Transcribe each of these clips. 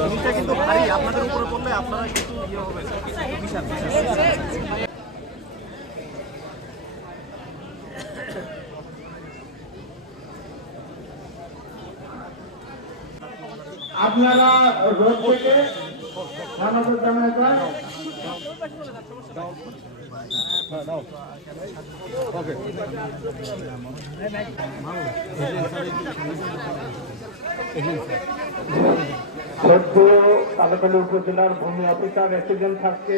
জিনিসটা কিন্তু ভারী, আপনাদের উপরে পড়লে আপনারা কিন্তু ইয়ে হবে বিশাল। আপনারা রোড থেকে মানবতা জানায় কালাতলী উপজেলার ভূমি অফিসার রেসিডেন্ট থাকতে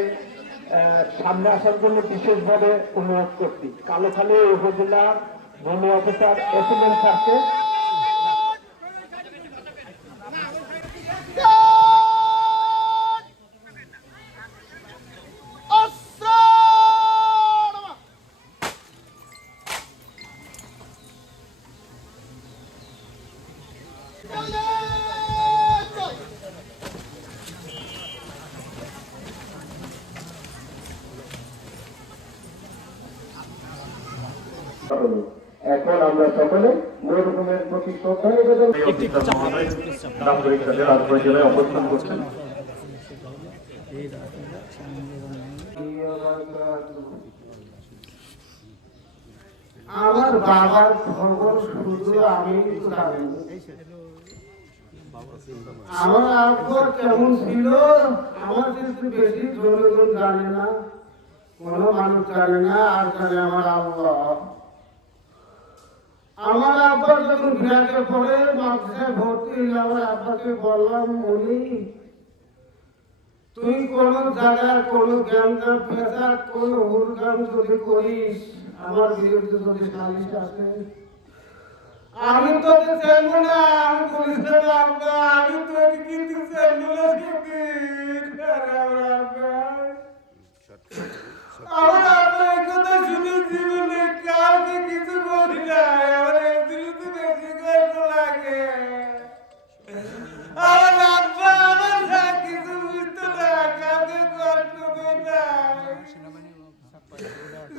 সামনে আসার জন্য বিশেষভাবে অনুরোধ করছি। কালাতলী উপজেলার ভূমি অফিসার রেসিডেন্ট থাকতে এখন আমরা সকলে মরহুমের প্রতি শ্রদ্ধা নিবেদন জেলায় অবস্থান করছেন। আমার বাবার খবর শুধু আমি জানি। আমার আব্বা কেমন ছিল আমার কিন্তু বেশি জনগণ জানে না, কোনো মানুষ জানে না, আর জানে আমার আল্লাহ। আমার আব্বা যখন বিরাটে পড়ে মাদ্রাসায় ভর্তি হইলে আমার আব্বাকে বললাম, মনি তুই কোন জায়গার কোন জ্ঞানদার ফেসার কোন হুরগাম যদি করিস, আমার বিরুদ্ধে যদি সালিশ আসে, আমি তোকে চেনবো না। আমি বলেছিলাম আব্বা আমি তোকে কিন্তু চেনবো না। আমার আব্বা এই কথা শুনে জীবনে কাউকে কিছু বলি নাই। আমার এদিকে তো বেশি কষ্ট লাগে। আমার আব্বা আমার যা কিছু বুঝতো না, কাউকে কষ্ট দেয় না।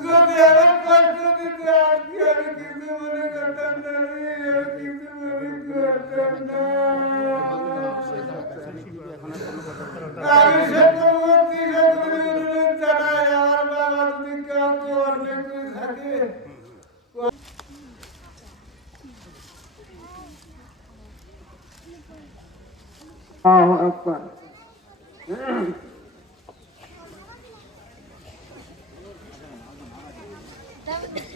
যদি আমার কষ্ট দিতে আসি আমি কিছু মনে করতাম না, আমি কিছু মনে করতাম না। আমি সকলবর্তী সকলের অনুরোধ জানাই, আমার বাবা যদি কাউকে অন্যায় করে থাকে That